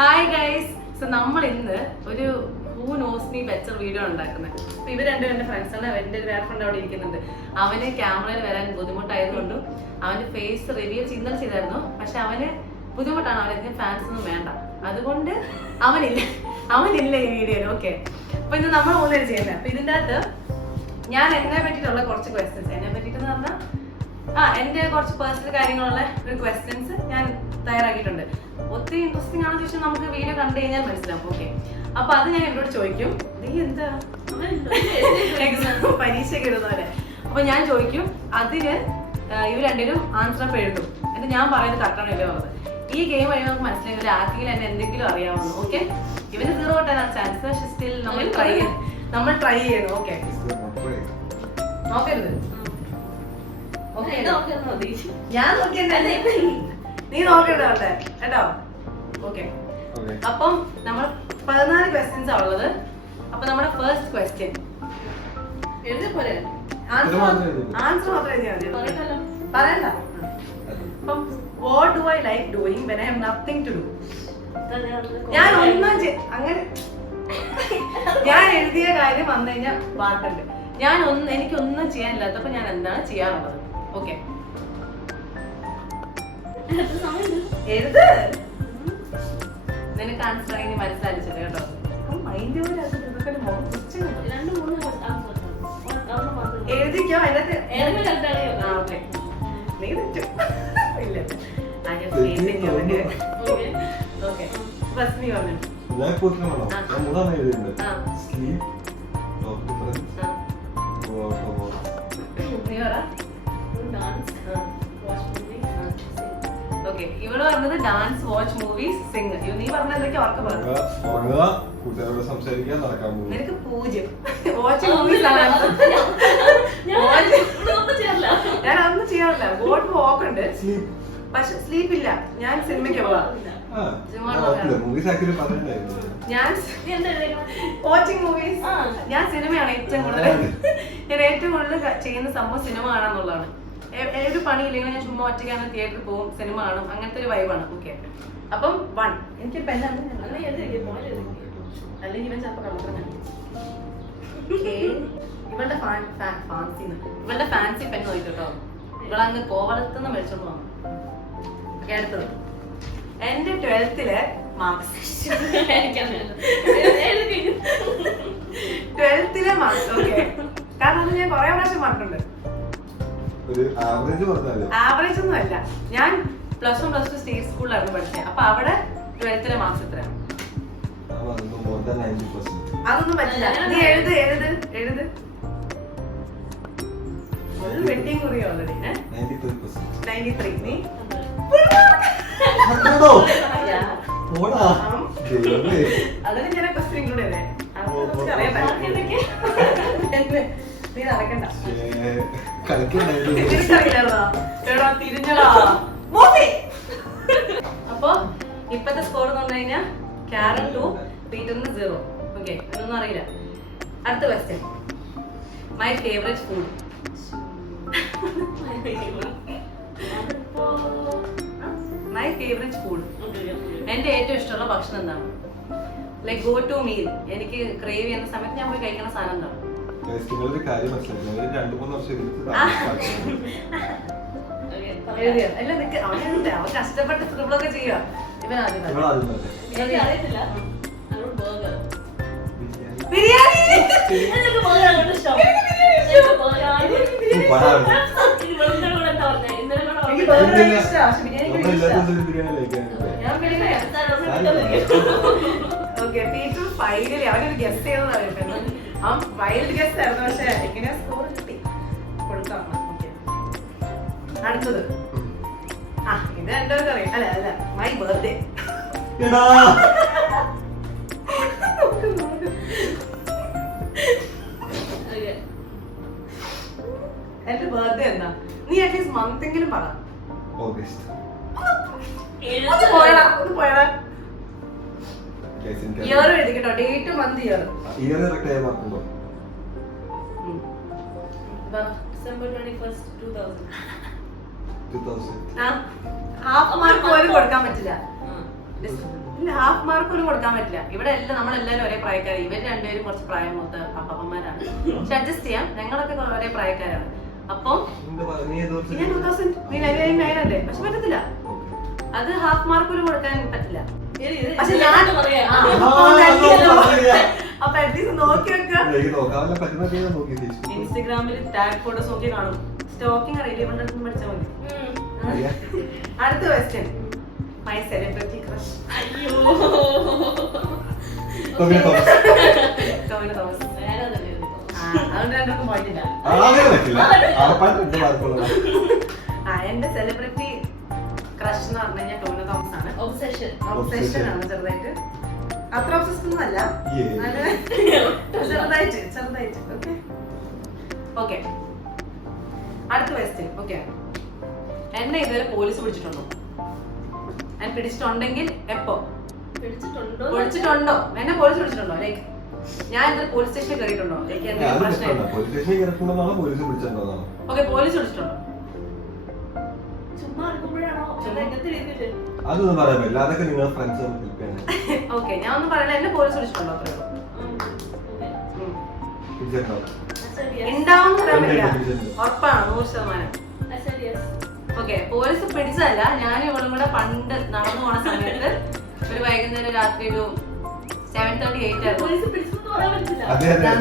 Hi guys. So നമ്മൾ ഇന്ന് ഒരു who knows me better video ഉണ്ടാക്കുന്നത്. അപ്പോൾ ഇവർ രണ്ടും എൻ്റെ ഫ്രണ്ട്സാണ്. എൻ്റെ വേറെ ഫ്രണ്ട് അവിടെ ഇരിക്കുന്നുണ്ട്. അവന് ക്യാമറയിൽ വരാൻ ബുദ്ധിമുട്ടായതുകൊണ്ടും അവൻ്റെ ഫേസ് റിവ്യൂ ഇന്നലെ ചെയ്തായിരുന്നു. പക്ഷെ അവന് ബുദ്ധിമുട്ടാണ്, അവനധികം ഫാൻസ് ഒന്നും വേണ്ട, അതുകൊണ്ട് അവനില്ല ഈ വീഡിയോയിൽ. ഓക്കെ, അപ്പോൾ ഇന്ന് നമ്മൾ മൂന്നുപേര് ചെയ്യുന്നത്. അപ്പോൾ ഇതിൻ്റെ അകത്ത് ഞാൻ എന്നെ പറ്റിയിട്ടുള്ള കുറച്ച് ക്വസ്റ്റ്യൻസ്, എന്നെ പറ്റിയിട്ടെന്ന് പറഞ്ഞാൽ എൻ്റെ കുറച്ച് പേഴ്സണൽ കാര്യങ്ങളുള്ള ഒരു ക്വസ്റ്റ്യൻസ് ഞാൻ തയ്യാറാക്കിയിട്ടുണ്ട്. ഒത്തിരി ഇൻട്രസ്റ്റിംഗ് ആണെന്ന് ചോദിച്ചാൽ നമുക്ക് വീഡിയോ കണ്ടു കഴിഞ്ഞാൽ മനസ്സിലാവും. ഓക്കെ, അപ്പൊ അത് ഞാൻ ഇവരോട് ചോദിക്കും. നീ എന്താ എക്സാം പരീക്ഷയ്ക്ക് ഇടുന്നവരെ അപ്പൊ ഞാൻ ചോദിക്കും, അതിന് ഇവർ രണ്ടുപേരും ആൻസർ അപ്പ് എഴുതും. എന്നിട്ട് ഞാൻ പറയുന്നത് കറക്റ്റാണോ ഇല്ലയോ പറഞ്ഞത്. ഈ ഗെയിം വഴി നമുക്ക് മനസ്സിലാക്കില്ല ആർക്കെങ്കിലും എന്നെ എന്തെങ്കിലും അറിയാവുന്നു. ഓക്കെ, ഇവന് 0 കിട്ടാനാണ് ചാൻസ്, പക്ഷെ സ്റ്റിൽ നമ്മൾ ട്രൈ ചെയ്യണം. ഓക്കെ, നോക്കരുത്. ഞാൻ നോക്കിയല്ലേ, നീ നോക്കരുത് അവിടെ കേട്ടോ. ഓക്കെ, അപ്പം നമ്മൾ 14 ക്വസ്റ്റ്യൻസ് ഉള്ളത്. അപ്പൊ നമ്മുടെ ഫസ്റ്റ് ക്വസ്റ്റ്യൻ എഴുതി പോലെ ആൻസർ മാത്രം എഴുതിയാൽ മതി, പറയണ്ട. അപ്പം what do I like doing when I have nothing to do. ഞാൻ ഒന്നും അങ്ങനെ ഞാൻ എഴുതിയ കാര്യം വന്നു കഴിഞ്ഞാൽ പാട്ടുണ്ട്. എനിക്കൊന്നും ചെയ്യാനില്ലാത്തപ്പോ ഞാൻ എന്താണ് ചെയ്യാറുള്ളത്. ഓക്കെ, എഴുത്. നിനക്ക് ആൻസർ ആയി മനസ്സിലായിച്ചില്ല കേട്ടോ. എഴുതിക്കോ അതിനകത്ത്. നീ തെറ്റും ഇല്ല. ഓക്കെ, ഫസ്റ്റ് നീ പറഞ്ഞു. നീ പറ. ഓക്കെ, ഇവള് പറഞ്ഞത് ഡാൻസ്, വാച്ച് മൂവീസ്, സിംഗ്. നീ പറഞ്ഞ എന്തൊക്കെ ഓർക്ക പറഞ്ഞു. നിനക്ക് 0. വാച്ച് മൂവീസ് ആണ്. ഞാൻ ഒന്നും ചെയ്യാറില്ല. വാക്ക് ഉണ്ട്, പക്ഷെ സ്ലീപ്പ് ഇല്ല. ഞാൻ സിനിമയ്ക്ക് പോവാ. ഞാൻ വാച്ചിങ് മൂവീസ്. ഞാൻ സിനിമയാണ് ഏറ്റവും കൂടുതൽ. ഞാൻ ഏറ്റവും കൂടുതൽ ചെയ്യുന്ന സംഭവം സിനിമ കാണാന്നുള്ളതാണ്. ഒരു പണിയില്ലെങ്കിൽ ഞാൻ ചുമ്മാ ഒറ്റയ്ക്കാണ് തിയേറ്ററിൽ പോകും, സിനിമ കാണും, അങ്ങനത്തെ ഒരു വൈബാണ്. ഓക്കെ, അപ്പം 1. എനിക്ക് പെണ്ണാണ് അല്ലെങ്കിൽ ഇവൻ ചിലപ്പോൾ കളർ. ഇവളുടെ ഫാൻസി പെണ്ണ് നോക്കിട്ടോ. ഇവളങ്ങ് കോവളത്തുനിന്ന് മേടിച്ചോണ്ട് വന്നു. ഓക്കെ, അടുത്തത് എന്റെ 12th marks. 12th marks. Okay, കാരണം ഞാൻ കുറെ പ്രാവശ്യം മാർക്കുണ്ട്. ആവറേജ് ഒന്നും അല്ല. ഞാൻ +1 +2 സ്റ്റേറ്റ് സ്കൂളിലായിരുന്നു പഠിച്ചത്. അപ്പൊ അവിടെ 12th മാർക്സ് എത്രയാണ്? അതൊന്നും പറ്റില്ല. നീ എഴുത്. വെഡിങ് കുറിയോ ഓൾറെഡി 93. നീ അതിന് ഞാൻ ക്വസ്റ്റ്യൻ കൂടെ അല്ലേ നീ നടക്കണ്ട. അപ്പൊ ഇപ്പത്തെ സ്കോർ എന്ന് പറഞ്ഞു കഴിഞ്ഞാൽ കാരൻ 2, പീറ്ററിന് 0. ഓക്കെ, ഇതൊന്നും അറിയില്ല. അടുത്ത question, my favourite food. My favourite food, എന്റെ ഏറ്റവും ഇഷ്ടമുള്ള ഭക്ഷണം എന്താണ്? ലൈക്ക് ഗോ ടു മീൽ, എനിക്ക് ക്രേവ് ചെയ്യുന്ന സമയത്ത് ഞാൻ പോയി കഴിക്കുന്ന സാധനം എന്താണ്? അവൻ കഷ്ടപ്പെട്ട് സ്ക്രിബിളൊക്കെ ചെയ്യുക. ബിരിയാണി. ഓക്കെ, പീറ്റർ ഫൈനലി അവനൊരു ഗസ്റ്റ് ചെയ്തെന്ന് അറിയട്ടെ. അവൻ വൈൽഡ് ഗസ്റ്റ് ആയിരുന്നു, പക്ഷെ എങ്ങനെയാ സ്കോർ കിട്ടി കൊടുക്കാം. ഓക്കെ, അടുത്തത് ഇത് രണ്ടുപേർക്ക് അറിയാം. അല്ല മൈ ബർത്ത്ഡേ. എന്റെ ബർത്ത്ഡേ എന്താ? നീ അറ്റ്ലീസ്റ്റ് മന്തെങ്കിലും പറ. ഇയർ എഴുതിക്കട്ടോ, date month year. December 21st, 2000. Half mark പോലും കൊടുക്കാൻ പറ്റില്ല. ഇല്ല, ഹാഫ് മാർക്ക് പോലും കൊടുക്കാൻ പറ്റില്ല. ഇവിടെ എല്ലാം നമ്മളെല്ലാവരും ഒരേ പ്രായക്കാരാണ്. ഇവർ രണ്ടുപേരും കുറച്ച് പ്രായം മൂത്ത അപ്പന്മാരാണ്. പക്ഷെ അഡ്ജസ്റ്റ് ചെയ്യാം, ഞങ്ങളൊക്കെ ഒരേ പ്രായക്കാരാണ്. അപ്പം ഞാൻ 2000 നീ 99 അല്ലേ? പക്ഷെ പറ്റത്തില്ല, അത് ഹാഫ് മാർക്ക് പോലും കൊടുക്കാൻ പറ്റില്ല. പക്ഷെ ഞാൻ അപ്പൊ അറ്റ്ലീസ്റ്റ് നോക്കി വെക്കാം. ഇൻസ്റ്റഗ്രാമിൽ ടാഗ് ഫോട്ടോസ് നോക്കി കാണും. സ്റ്റോക്കിംഗ് അറിയില്ല, ഇവരുടെ അടുത്ത് പഠിച്ചാൽ മതി. അടുത്ത question, my celebrity crush. Tovino Thomas. അതുകൊണ്ട് രണ്ടും പോയിട്ടില്ല. എന്റെ സെലിബ്രിറ്റി ക്രഷ് എന്ന് പറഞ്ഞു കഴിഞ്ഞാൽ ടോവിനോ തോമസ് ആണ്. ഒബ്സെഷൻ ആണ് ചെറുതായിട്ട്, അത്ര ഒബ്സെഷൻ ഒന്നും അല്ല, ചെറുതായിട്ട്. ഓക്കെ, അടുത്ത ക്വസ്റ്റ്യൻ. ഓക്കെ, എന്നെ ഇതുവരെ പോലീസ് പിടിച്ചിട്ടുണ്ടോ? ഞാൻ പിടിച്ചിട്ടുണ്ടെങ്കിൽ എപ്പോ? പിടിച്ചിട്ടുണ്ടോ? എന്നെ പോലീസ് പിടിച്ചിട്ടുണ്ടോ? ലൈക്ക് ഞാൻ ഇതുവരെ പോലീസ് സ്റ്റേഷനിൽ കയറിയിട്ടുണ്ടോ? ലൈക്ക് എന്തെങ്കിലും പ്രശ്നം? Okay, police പിടിച്ചിട്ടുണ്ടോ? ഓക്കെ, ഞാൻ ഒന്നും പറയല, എന്നെ പോലീസ് പിടിച്ചിട്ടുണ്ടോ? ഉണ്ടാവും പറയാൻ പറ്റില്ല, ഉറപ്പാണ് 100%. ഓക്കെ, പോലീസ് പിടിച്ചതല്ല, ഞാൻ ഇവളും കൂടെ പണ്ട് നടന്നു പോണ സമയത്ത് ഒരു വൈകുന്നേരം രാത്രി ഒരു 7:38 ആയിരുന്നു.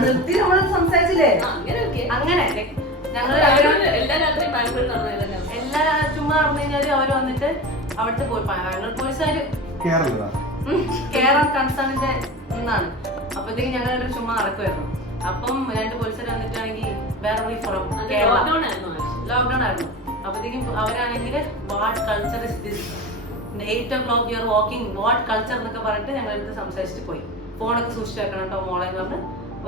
നിർത്തി നമ്മൾ സംസാരിച്ചില്ലേ? അങ്ങനെ ഞങ്ങൾ എല്ലാ ചുമ്മാ പറഞ്ഞു കഴിഞ്ഞാല് അവര് വന്നിട്ട് അവിടുത്തെ ബാംഗ്ലൂർ പോലീസുകാര് കേരള കൺസേണിന്റെ നിന്നാണ്. അപ്പഴത്തേക്ക് ഞങ്ങൾ ചുമ്മാ നടക്കുമായിരുന്നു. അപ്പം 2 പോലീസുകാർ വന്നിട്ടാണെങ്കിൽ വേറെ ഫ്രം കേരള, ലോക്ക്ഡൌൺ ആയിരുന്നു. അപ്പഴത്തേക്കും അവരാണെങ്കിൽ what culture is this, 8 o'clock you are walking, what culture എന്നൊക്കെ പറഞ്ഞിട്ട് ഞങ്ങളടുത്ത് സംസാരിച്ചിട്ട് പോയി. ഫോണൊക്കെ സൂക്ഷിച്ച് വെക്കണം കേട്ടോ മോളെ എന്ന് പറഞ്ഞ്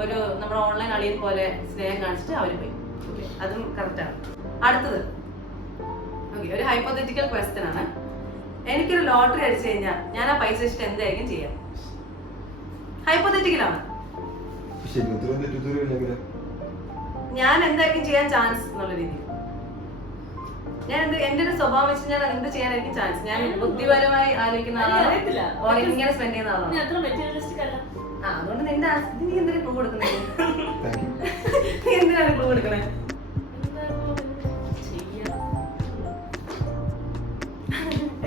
ഒരു നമ്മുടെ ഓൺലൈൻ അളിയെ പോലെ സ്നേഹം കാണിച്ചിട്ട് അവർ പോയി. ഓക്കെ, അതും കറക്റ്റാണ്. അടുത്തത്, ഓക്കെ, ഒരു ഹൈപ്പോത്തറ്റിക്കൽ ക്വസ്റ്റ്യൻ ആണ്. എനിക്കൊരു ലോട്ടറി അടിച്ചു കഴിഞ്ഞാൽ ഞാൻ ആ പൈസ വെച്ചിട്ട് എന്തായിരിക്കും ചെയ്യാം? ഹൈപ്പോത്തറ്റിക്കലാണ്. ഞാൻ എന്തായിരിക്കും ചെയ്യാൻ ചാൻസ് എന്നുള്ള രീതിയിൽ ഞാൻ എന്റെ ഒരു സ്വഭാവം വെച്ച് ഞാൻ എന്ത് ചെയ്യാനായിരിക്കും ചാൻസ്? ഞാൻ ബുദ്ധിപരമായി ആലോചിക്കുന്ന ആളാണ്, ഇങ്ങനെ സ്പെൻഡ് ചെയ്യുന്ന ആളാണ്. അതുകൊണ്ട് നിന്റെ നീ എന്തിനാ ക്ലൂ കൊടുക്കുന്നത്? നീ എന്തിനാണ് ക്ലൂ കൊടുക്കണേ?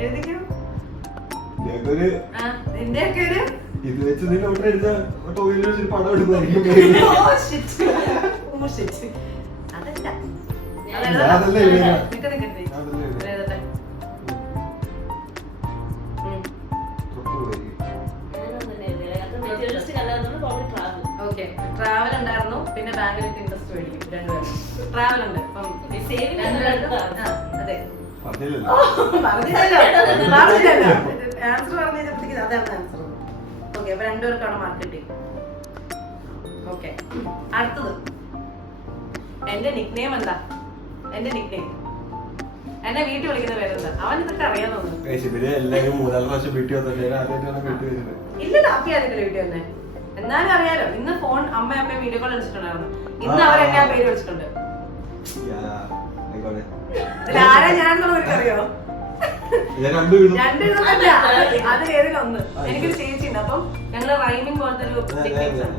എഴുതിക്കോ. നിന്റെയൊക്കെ ഒരു ഇത് വെച്ച് നീ ലോട്ടറി അടിച്ചാൽ ടോയിലറ്റ് പണം എടുക്കുമായിരിക്കും. ട്രാവൽ ഉണ്ടായിരുന്നു, പിന്നെ ബാങ്കിലേക്ക് ഇൻട്രസ്റ്റ് മേടിക്കും. 2 പേരും ട്രാവൽ ഉണ്ട്. അതെ, ആൻസർ പറഞ്ഞപ്പോഴത്തേക്ക് അതാണ് ആൻസർ. ഓക്കെ, അപ്പൊ 2 പേർക്കാണ് മാർക്ക് കിട്ടി. ഓക്കെ, അടുത്തത്, എന്റെ നിക്നെയിം എന്താ? എന്റെ നിക്നെയിം എന്നെ വീട്ടിൽ വിളിക്കുന്ന പേരെന്താ? അവൻ ഇതൊക്കെ അറിയാൻ തോന്നുന്നു. ഇല്ല, ഹാപ്പി ആദ്യത്തെ വീട്ടിൽ തന്നെ, എന്നാലും അറിയാലോ. ഇന്ന് ഫോൺ അമ്മയും വീഡിയോ കോൾ വിളിച്ചിട്ടുണ്ടായിരുന്നു. ഇന്ന് അവരെന്നെ ആ പേര് വിളിച്ചിട്ടുണ്ട്. ആരാ ഞാനെന്നുള്ളത് അറിയോ? രണ്ടില്ല, അത് ഏതെങ്കിലും ഒന്ന്. എനിക്കൊരു ചേച്ചി ഉണ്ട്, അപ്പം ഞങ്ങള് റൈമിംഗ് പോലത്തെ ഒരു നിക്നെയിംസ് ആണ്.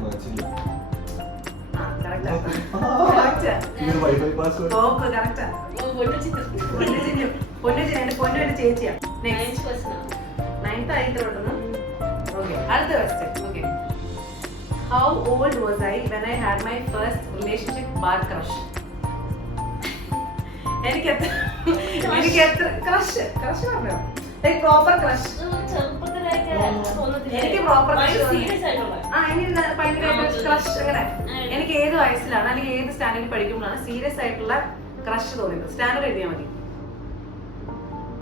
ചേച്ചിയാ. അടുത്ത question. Okay, how old was I went I had my first relationship bar crush? എനിക്ക് എത്ര ക്രഷ് പറഞ്ഞോ? Like proper crush. എനിക്ക് പ്രോപ്പർ ഭയങ്കരമായിട്ട് ക്രഷ്. അങ്ങനെ എനിക്ക് ഏത് വയസ്സിലാണ് അല്ലെങ്കിൽ ഏത് സ്റ്റാൻഡേർഡിൽ പഠിക്കുമ്പോഴാണ് സീരിയസ് ആയിട്ടുള്ള ക്രഷ് തോന്നിയത്? സ്റ്റാൻഡേർഡ് എഴുതിയാൽ മതി.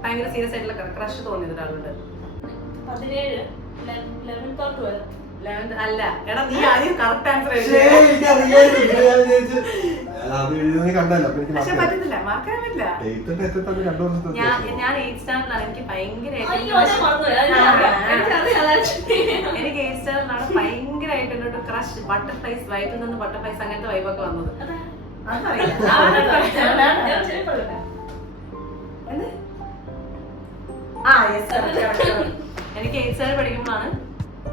ഭയങ്കര സീരിയസ് ആയിട്ടുള്ള ക്രഷ് തോന്നിയത് ഒരാളുണ്ട്. 11th അല്ല, എടാ നീ ആദ്യം കറക്റ്റ് ആൻസർ പക്ഷെ പറ്റത്തില്ല, മാർക്കാൻ പറ്റില്ല. ഞാൻ 8th സ്റ്റാൻഡേർഡിലാണ്. എനിക്ക് എനിക്ക് 8th സ്റ്റാൻഡേർഡിലാണ് ഭയങ്കരമായിട്ട് എന്നോട് ക്രഷ്, ബട്ടർഫ്ലൈസ്, വൈറ്റിൽ നിന്ന് ബട്ടർഫ്ലൈസ് അങ്ങനത്തെ വൈബൊക്കെ വന്നത്. എനിക്ക് 8th സ്റ്റാൻഡേർഡ് പഠിക്കുമ്പോഴാണ്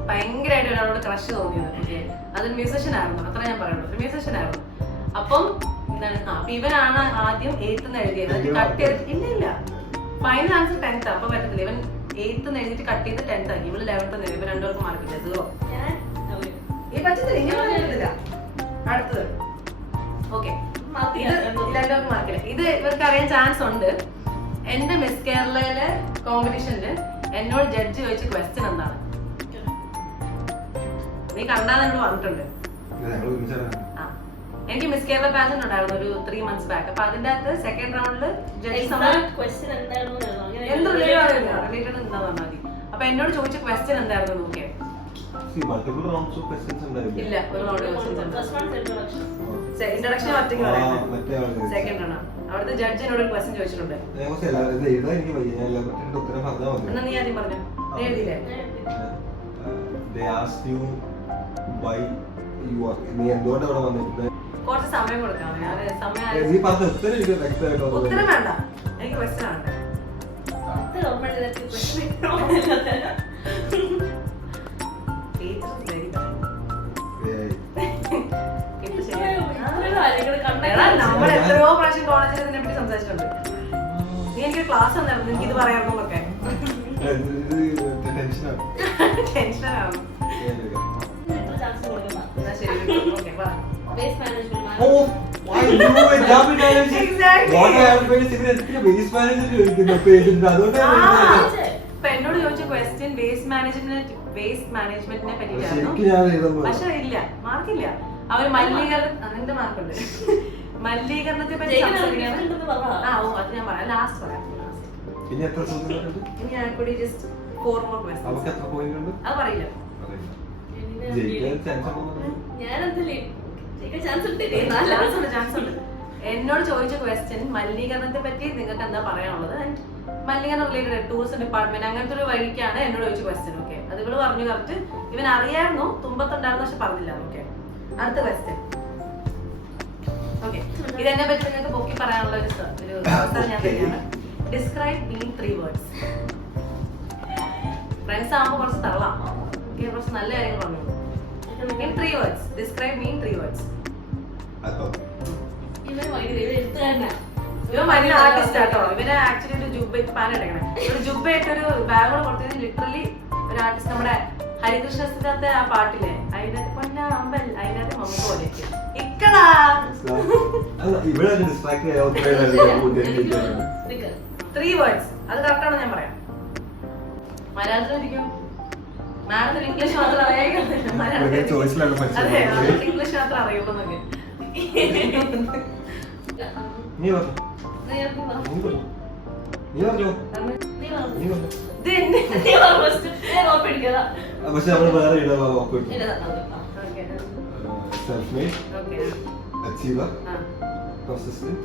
ഭയങ്കരമായിട്ട് ഒരാളോട് ക്രഷ് തോന്നിയത്. ഓക്കെ, അതൊരു മ്യൂസിഷ്യൻ ആയിരുന്നു, അത്ര ഞാൻ പറയുള്ളൂ, ഒരു മ്യൂസിഷ്യൻ ആയിരുന്നു. അപ്പം എന്താണ്, അപ്പൊ ഇവനാണ് ആദ്യം 8th എഴുതിയത്, കട്ട് ചെയ്തിട്ട് ഇല്ല ഫൈനൽ ആൻസർ 10th, അപ്പൊ പറ്റത്തില്ല. ഇവൻ 8th എഴുതിയിട്ട് കട്ട് ചെയ്ത് 10th ആക്കി, ഇവള് 11th എഴുതി. ഇവർ രണ്ടുപേർക്കും മാർക്കില്ല, 0. ഈ പറ്റത്തില്ല, ഇങ്ങനെ പറ്റത്തില്ല. അടുത്തത് ഓക്കെ, രണ്ടുപേർക്കും മാർക്കില്ല. ഇത് ഇവർക്ക് അറിയാൻ ചാൻസ് ഉണ്ട്. എന്റെ മിസ് കേരളയിലെ കോമ്പറ്റീഷനില് എന്നോട് ജഡ്ജ് ചോദിച്ച ക്വസ്റ്റ്യൻ എന്താണ്? നീ കണ്ടാൽ എന്നോട് പറഞ്ഞിട്ടുണ്ട്. എനിക്ക് മിസ് കേരള പാജന്റ് ഉണ്ടായിരുന്നു ഒരു 3 months ബാക്ക്. അപ്പൊ അതിന്റെ അകത്ത് സെക്കൻഡ് റൗണ്ടില് ജഡ്ജ് എന്ത് റിലേറ്റഡ് എന്താ പറഞ്ഞാൽ മതി. അപ്പൊ എന്നോട് ചോദിച്ച ക്വസ്റ്റ്യൻ എന്തായിരുന്നു നോക്കിയേ? ഇല്ല, ഒരു റൗണ്ട് ഇൻട്രൊഡക്ഷൻ ഒറ്റയ്ക്ക് പറയുന്നത്. സെക്കൻഡ് ആണ്. അവിടുത്തെ ജഡ്ജ് എന്നോട് ഒരു ക്വസ്റ്റ്യൻ ചോദിച്ചിട്ടുണ്ട്. എന്നാ നീ ആദ്യം പറഞ്ഞു. നീ എഴുതിയില്ലേ? കുറച്ച് സമയം കൊടുക്കാം. ഉത്തരം വേണ്ട, എനിക്ക് ക്വസ്റ്റ്യൻ ആണ്. നമ്മൾ എത്രയോ പ്രാവശ്യം കോളേജിൽ ഇതിനെ പറ്റി സംസാരിച്ചിട്ടുണ്ട്. നീ എനിക്ക് ക്ലാസ് തന്നായിരുന്നു, എനിക്ക് ഇത് പറയാമെന്നൊക്കെ. ടെൻഷനാണ്. എന്നാ ശരി, ഓക്കെ, പറ. Waste management. Oh, why you were jumping management? Exactly. What I am going to say is waste management ചോദിക്കുന്ന പേജ് അതുകൊണ്ടാണ്. ഇപ്പൊ എന്നോട് ചോദിച്ച ക്വസ്റ്റ്യൻ വേസ്റ്റ് മാനേജ്മെന്റിനെ പറ്റിയിട്ടായിരുന്നു. പക്ഷെ ഇല്ല, മാർക്കില്ല. അവർ അതിന്റെ മാർക്കുണ്ട്. മലിനീകരണത്തെ പറ്റി സംസാരിക്കുകയാണ്. ആ, ഓ, അത് ഞാൻ പറയാം, ലാസ്റ്റ് പറയാം. ഇനി എത്ര ചോദ്യങ്ങളുണ്ട്? ഇനി ഞാൻ കൂടി ജസ്റ്റ് 4 more questions. നമുക്ക് എത്ര പോയിന്റ് ഉണ്ട്? അത് പറയില്ല. ചാൻസ് ഉണ്ട്. എന്നോട് ചോദിച്ച ക്വസ്റ്റ്യൻ മലിനീകരണത്തെ പറ്റി നിങ്ങൾക്ക് എന്താ പറയാനുള്ളത്, ആൻഡ് മലിനീകരണം റിലേറ്റഡ് ടൂറിസം ഡിപ്പാർട്ട്മെന്റ് അങ്ങനത്തെ ഒരു വഴിക്കാണ് എന്നോട് ചോദിച്ച ക്വസ്റ്റ്യൻ. ഓക്കെ, അത് ഇവള് പറഞ്ഞു കറക്റ്റ്. ഇവൻ അറിയായിരുന്നു, തുമ്പത്തുണ്ടായിരുന്നു, പക്ഷെ പറഞ്ഞില്ല. ഓക്കെ, അടുത്ത ക്വസ്റ്റ്യൻ. ഓക്കെ, ഇതെന്നെ പറ്റി നിങ്ങൾക്ക് പൊക്കി പറയാനുള്ള ഒരു അവസരം ഞാൻ തന്നെയാണ്. Describe me 3 words. ഫ്രണ്ട്സ് ആകുമ്പോൾ കുറച്ച് തള്ളാം. ഓക്കെ, കുറച്ച് നല്ല കാര്യങ്ങൾ പറഞ്ഞു. In 3 words. Describe me in 3 words. ഇവൻ ഭയങ്കര ആർട്ടിസ്റ്റ് ആട്ടോ. ഇവന് ആക്ച്വലി ഒരു ജുബ്ബ പാൻ എടുക്കണം. ഒരു ജുബ്ബയായിട്ട് ഒരു ബാഗ് കൊടുത്തത് ലിറ്ററലി ഒരു ആർട്ടിസ്റ്റ്. നമ്മുടെ ഹരികൃഷ്ണത്തെ ആ പാട്ടില്ലേ, അതിനകത്ത് പൊന്ന അമ്പൽ, അതിനകത്ത് മമ്മ പോലെ ഇക്കടാ. 3 words. അത് കറക്റ്റാണോ ഞാൻ പറയാം? മലയാളത്തിൽ ഇരിക്കും. മാഡത്തിന് ഇംഗ്ലീഷ് മാത്രം അറിയാം. അതെ, ഇംഗ്ലീഷ് മാത്രം അറിയുള്ളൂ. പക്ഷെ നമ്മള് വേറെ achiever, persistent.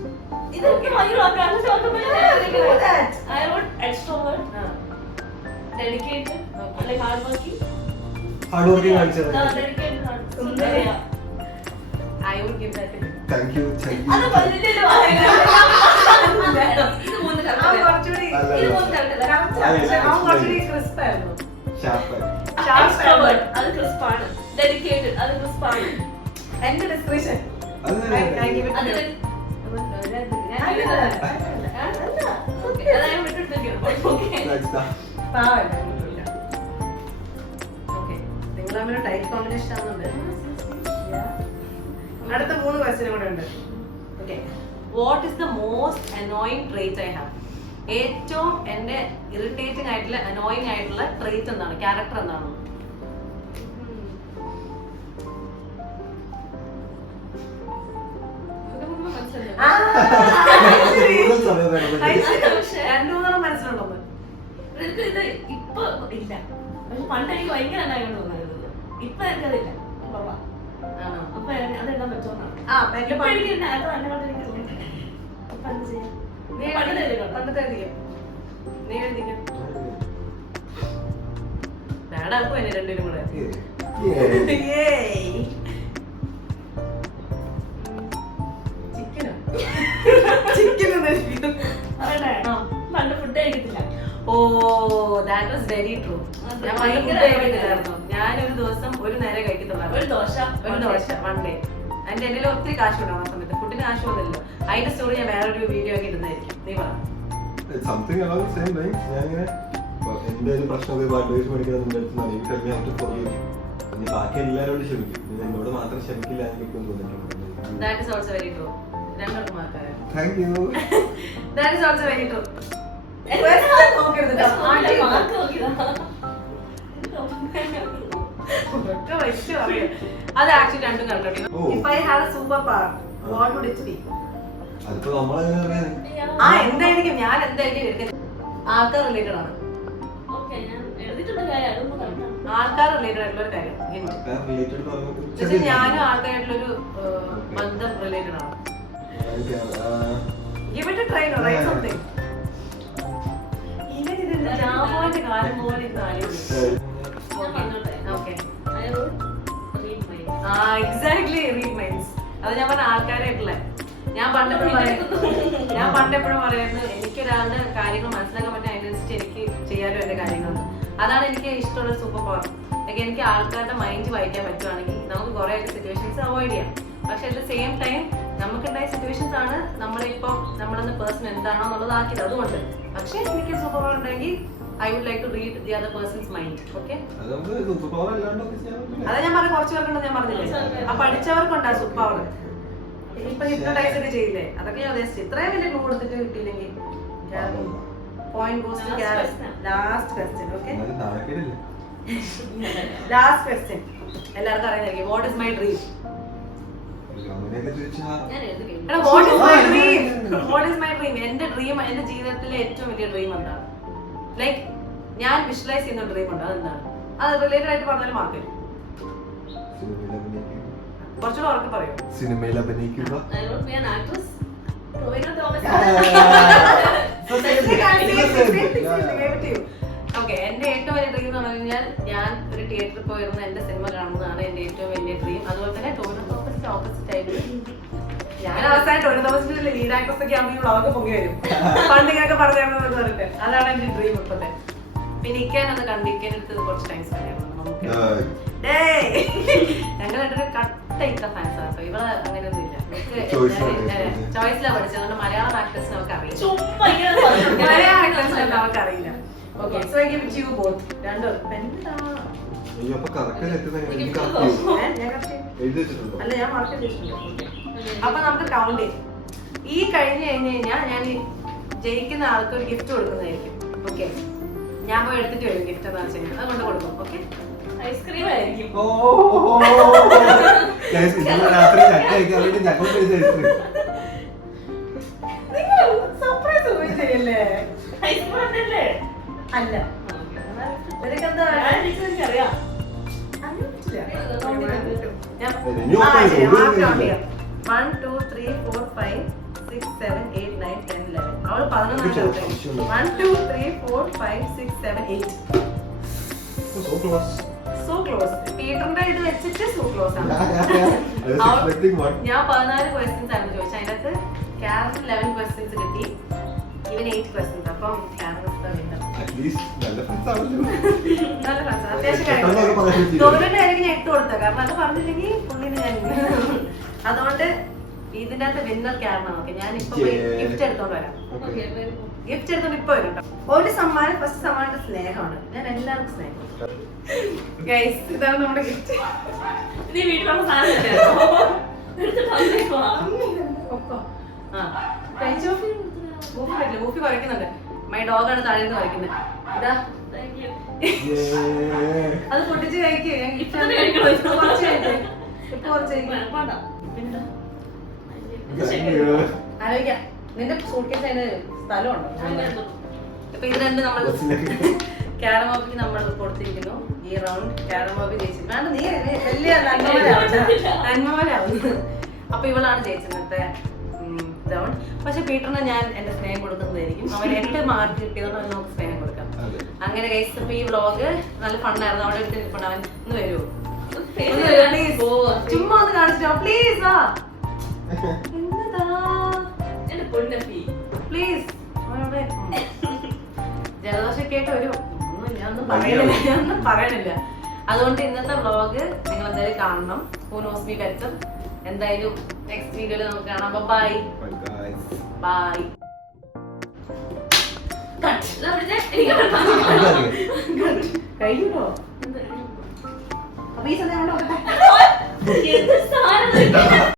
Dedicated, like hardworking. Hardworking answer. Dedicated, I would give that to you. Thank you. അത് പല്ലിലോ ആയില്ല. ഇത് മൂന്ന് കറക്റ്റ്. ആ കുറച്ചുകൂടി ഇത് മൂന്ന് കറക്റ്റ്. ആ കുറച്ചുകൂടി ക്രിസ്പ് ആയിരുന്നു. Sharp. Extrovert, അത് ക്രിസ്പ് ആണ്. Dedicated, അത് ക്രിസ്പ് ആണ്. എന്റെ description I give it to you. നിങ്ങൾ തമ്മിൽ ടൈപ്പ് കോമ്പിനേഷൻ ആവുന്നുണ്ട്. അടുത്ത 3 ക്വസ്റ്റ്യൻ കൂടെ ഉണ്ട്. Okay, what is the most annoying trait I have? ഏറ്റവും എന്റെ ഇറിറ്റേറ്റിംഗ് ആയിട്ടുള്ള അനോയിങ് ആയിട്ടുള്ള ട്രേറ്റ് എന്താണ്, ക്യാരക്ടർ എന്താണ്? രണ്ടുമൂന്നെണ്ണം മനസ്സിലുണ്ടോ? ഇത് ഇപ്പൊ ഇല്ല, പക്ഷെ പണ്ട് എനിക്ക് ഭയങ്കര അനായിരുന്നു തോന്നായിരുന്നു. ഇപ്പൊ എനിക്കതില്ല. അപ്പൊ അതെല്ലാം പറ്റുമെന്നാണ്. ബാഡാക്കും എന്നെ രണ്ടുപേരും കൂടെ. പണ്ട് ഫുഡ് കഴിക്കത്തില്ല. Oh that was very true. ഞാൻ ഭയങ്കര കഴിക്കത്തില്ലായിരുന്നു. ഞാനൊരു ദിവസം ഒരു നേരം കഴിക്കത്തുള്ളൂ. ഒരു ദോശ വൺ ഡേ. എന്റെ എന്തെങ്കിലും ഒത്തിരി കാശ് ഉണ്ടാവും ആ സമയത്ത്. ഫുഡിന് കാശ് വന്നില്ലല്ലോ. അതിന്റെ സ്റ്റോറി ഞാൻ വേറൊരു വീഡിയോ ആക്കി ഇടുന്നതായിരിക്കും. നീ പറ. Something along same line. ഞാൻ ഇങ്ങനെ എന്റെ ഒരു പ്രശ്നം അഡ്വൈസ് മേടിക്കണം ഇനി ബാക്കി എല്ലാവരോടും ക്ഷമിക്കും. എന്നോട് മാത്രം ക്ഷമിക്കില്ല എനിക്ക് തോന്നിയിട്ടുണ്ട്. That is also very true. രണ്ടോട്ട് മാർക്കാണ്. Thank you. That is also very true. അത് ആക്ച്വലി രണ്ടും കണ്ടോ. If I had a superpower, what would it be? അതിപ്പോ നമ്മളെങ്ങനെ അറിയാൻ? എന്തായിരിക്കും ഞാൻ എന്തായിരിക്കും ആൾക്കാർ റിലേറ്റഡ് ആണ്. ആൾക്കാർ റിലേറ്റഡ് ആയിട്ടുള്ള ഒരു കാര്യം. ഞാനും ആൾക്കാരായിട്ടുള്ളൊരു ബന്ധം റിലേറ്റഡ് ആണ്. Give it a try, no, write something. ഇവനിതിന്റെ രാമോന്റെ കാലം പോലെ ഇരുന്ന് ആലോചിക്കും. Okay. Exactly, read minds. അത് ഞാൻ പറഞ്ഞ ആൾക്കാരായിട്ടുള്ള ഞാൻ പണ്ടെപ്പോഴും പറയുന്നത് എനിക്കൊരാളുടെ കാര്യങ്ങൾ മനസ്സിലാക്കാൻ പറ്റുന്ന അതിനനുസരിച്ച് എനിക്ക് ചെയ്യാനും എന്റെ കാര്യങ്ങൾ. അതാണ് എനിക്ക് ഇഷ്ടമുള്ള സൂപ്പർ പവർ. എനിക്ക് ആൾക്കാരുടെ മൈൻഡ് വായിക്കാൻ പറ്റുവാണെങ്കിൽ നമുക്ക് കുറെ സിറ്റുവേഷൻസ് അവോയ്ഡ് ചെയ്യാം. പക്ഷെ അറ്റ് ദ സെയിം ടൈം നമുക്കുണ്ടായ സിറ്റുവേഷൻസ് ആണ് നമ്മളിപ്പോ നമ്മളെന്ന പേഴ്സൺ എന്താണോ എന്നുള്ളത് ആക്കിയത്. അതുകൊണ്ട് പക്ഷെ എനിക്ക് സൂപ്പർ പവർ ഉണ്ടെങ്കിൽ I would like to read the other person's mind. Okay? അതാ ഞാൻ പറഞ്ഞ കുറച്ച് പേർക്കുണ്ടെന്ന് ഞാൻ പറഞ്ഞില്ലേ. ആ പഠിച്ചവർക്കുണ്ടാ സൂപ്പർ പവർ. ഇപ്പൊ ഹിപ്നോട്ടൈസ് ഒക്കെ ചെയ്യില്ലേ, അതൊക്കെ ഞാൻ ഉദ്ദേശിച്ചു. ഇത്രയും വലിയ ക്ലൂ കൊടുത്തിട്ട് കിട്ടിയില്ലെങ്കിൽ point goes to last question. Okay, last question എല്ലാവർക്കും അറിയാനായിരിക്കും. What is my dream? What is my dream? What is my dream? എന്റെ ഡ്രീം, എന്റെ ജീവിതത്തിലെ ഏറ്റവും വലിയ ഡ്രീം എന്താണ്? ലൈക്ക് ഞാൻ വിഷ്വലൈസ് ചെയ്യുന്ന ഡ്രീം ഉണ്ട്. അതെന്താണ്? അത് റിലേറ്റഡ് ആയിട്ട് പറഞ്ഞാലും മാർക്ക് വരും. കുറച്ചുകൂടെ ഉറക്കെ പറയൂ. സിനിമയിൽ അഭിനയിക്കുക. ഓക്കെ, എന്റെ ഏറ്റവും വലിയ ഡ്രീം എന്ന് പറഞ്ഞു കഴിഞ്ഞാൽ ഞാൻ ഒരു തിയേറ്ററിൽ പോയിരുന്ന എന്റെ സിനിമ കാണുന്നതാണ് എന്റെ ഏറ്റവും വലിയ ഡ്രീം. അതുപോലെ തന്നെ ടോവിനോ തോമസിന്റെ ഓപ്പോസിറ്റ് ആയിട്ട് ഞാൻ അവസാനം ടോവിനോ തോമസിന്റെ ലീഡ് ആക്ടേഴ്സ് ഒക്കെ ആണെങ്കിൽ വ്ളോഗ് പൊങ്ങി വരും. പണ്ടിങ്ങനൊക്കെ പറഞ്ഞിട്ട് അതാണ് എന്റെ ഡ്രീം ഇപ്പത്തെ. പിന്നെ ഇക്കാനത് കണ്ടിക്കാൻ എടുത്തത് കുറച്ച് ടൈം സ്പെൻഡ് ചെയ്യണം. ഞങ്ങൾ രണ്ടൊരു കട്ട ഇക്ക ഫാൻസ് ആണ്. ഇവള് അങ്ങനെയൊന്നും ഇല്ല. ചോയ്സിലാ പഠിച്ചത്. അതുകൊണ്ട് മലയാളം ആക്ടേഴ്സിനെ നമുക്ക് അറിയില്ല. മലയാളം ആക്ടേഴ്സിനെ നമുക്ക് അറിയില്ല. Okay, so I give it you both. രണ്ടും അല്ല, ഞാൻ മാർക്ക് ചെയ്തിട്ടുണ്ട്. അപ്പൊ നമുക്ക് കൗണ്ട് ചെയ്യും. ഈ കഴിഞ്ഞ് കഴിഞ്ഞാൽ ഞാൻ ജയിക്കുന്ന ആൾക്ക് ഒരു ഗിഫ്റ്റ് കൊടുക്കുന്നതായിരിക്കും. ഓക്കെ, ഞാൻ പോയി എടുത്തിട്ട് വരും ഗിഫ്റ്റ് എന്ന് വെച്ചാൽ അത് കൊണ്ട് കൊടുക്കും. ഓക്കെ, ഐസ്ക്രീം ആയിരിക്കും. സർപ്രൈസ് പോയി ചെയ്യല്ലേ? അല്ല, അറിയാം. 1 2 3 4 5 6 7 8 9 10 11. അവൾ 11. 1 2 3 4 5 6 7 8. So close. പീറ്ററിന്റെ ഇത് വെച്ചിട്ട് സോ ക്ലോസ് ആണ്. ഞാൻ 14 ക്വസ്റ്റ്യൻസ് ആണ് ചോദിച്ചത്. അതിനകത്ത് ക്യാരറ്റ് 11 ക്വസ്റ്റ്യൻസ് കിട്ടി. ഇവൻ 8 ക്വസ്റ്റ്യൻസ്. അപ്പം നല്ല ഫ്രണ്ട്സ് അത്യാവശ്യം. തോന്നുന്നുണ്ട് എനിക്ക് ഞാൻ 8 കൊടുത്തത്. കാരണം അത് പറഞ്ഞില്ലെങ്കിൽ പുള്ളിന് ഞാൻ അതുകൊണ്ട് ഇതിന്റെ അകത്ത് വിന്നർ ക്യാരനാണ്. ഓക്കെ, ഞാൻ ഇപ്പൊ ഗിഫ്റ്റ് എടുത്തോണ്ട് വരാം. ഗിഫ്റ്റ് എടുത്തോണ്ട് ഇപ്പൊ വരും. ഒരു സമ്മാനം, ഫസ്റ്റ് സമ്മാനത്തിന്റെ സ്നേഹമാണ്. ഞാൻ എല്ലാവർക്കും സ്നേഹം. ഗൈസ്, ഇതാണ് നമ്മുടെ ഗിഫ്റ്റ്. നീ വീട്ടിലുള്ള സാധനം മൂഫി കുറയ്ക്കുന്നുണ്ട്. മൈ ഡോഗ് ആണ് താഴെ നിന്ന് കുറയ്ക്കുന്നത്. ഇതാ, അത് പൊട്ടിച്ച് കഴിക്കുക. ഞാൻ ഗിഫ്റ്റ് ഇപ്പൊ കുറച്ച് ആലോചിക്കാം. നിന്റെ സൂട്ട് കേസ് അതിന് സ്ഥലമുണ്ടോ? ഇപ്പൊ ഇത് രണ്ട് നമ്മൾ ക്യാരമോബിക്ക് നമ്മൾ കൊടുത്തിരിക്കുന്നു. ഈ റൗണ്ട് ക്യാരമോബി ജയിച്ചു. വേണ്ട, നീ വലിയ നന്മമാരാവുന്നു. അപ്പൊ ഇവളാണ് ജയിച്ചത് റൗണ്ട്. പക്ഷെ പീറ്ററിന് ഞാൻ എന്റെ സ്നേഹം കൊടുക്കുന്നതായിരിക്കും. അവൻ 8 മാർക്ക് കിട്ടിയതുകൊണ്ട് അവന് നമുക്ക് സ്നേഹം കൊടുക്കാം. അങ്ങനെ ഗൈസ്, ഇപ്പൊ ഈ വ്ളോഗ് നല്ല ഫണ്ണായിരുന്നു. അവിടെ എടുത്ത് നിൽപ്പുണ്ട്. അവൻ ഒന്ന് വരുമോ? ചുമ്മാ ഒന്ന് കാണിച്ചിട്ടോ പ്ലീസ്. വാ, എന്നതാ പ്ലീസ്. ജലദോഷമൊക്കെ ആയിട്ട് ഒരു ഞാനൊന്നും പറയണില്ല. അതുകൊണ്ട് ഇന്നത്തെ വ്ളോഗ് നിങ്ങൾ എന്തായാലും കാണണം. Who knows me better. എന്തായാലും നെക്സ്റ്റ് വീഡിയോയിൽ നമുക്ക് കാണാം. Bye bye. കഴിഞ്ഞോ? അപ്പൊ ഈ സമയം